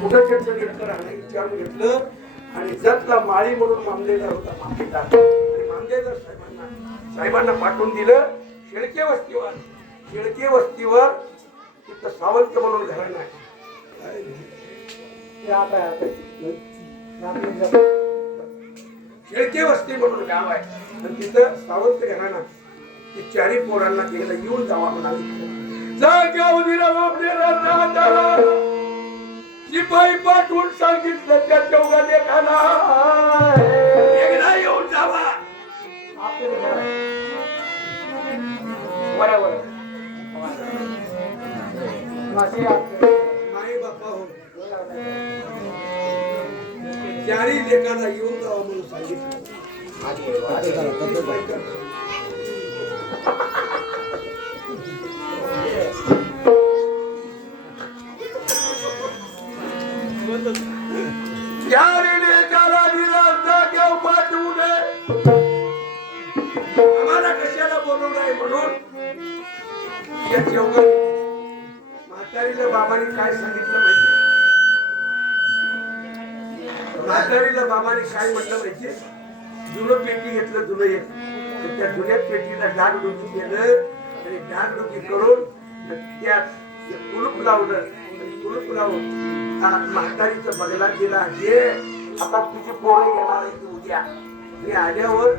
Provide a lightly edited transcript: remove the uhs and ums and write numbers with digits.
कुठं चर्चा घेतलं राहणं विचारून घेतलं आणि जतला माळी म्हणून मामलेदार होता मामलेदार आणि मामलेदार साहेबांना पाठवून दिलं शेळके वस्तीवर. शेळके वस्तीवर तिथं सावंत म्हणून घराणं आहे. शेळके वस्ती म्हणून गाव आहे आणि तिथं सावंत घराणं ती चारी पोरांना तिला येऊन जावा म्हणाली. शिपाई पाठवून सांगितलं त्या चौघा लेखाला एकदा येऊन जावा. बरोबर माई बापा हो चारी लेखाला येऊन जावा म्हणून सांगितलं. आम्हाला कशाला बोलवलं आहे म्हणून या चौघांनी म्हातारीला बाबांनी काय सांगितलं माहिती? म्हातारीला बाबांनी काय म्हटलं माहिती? जुनं पेटी घेतलं जुनं एक त्या जुन्या पेटीला डागडुगी केलं आणि डागडुगी करून त्यात कुलूप लावलं. कुलूप लावून म्हातारीचं बगला दिला. हे आता तुझी पोरं येणार आहे उद्या मी आल्यावर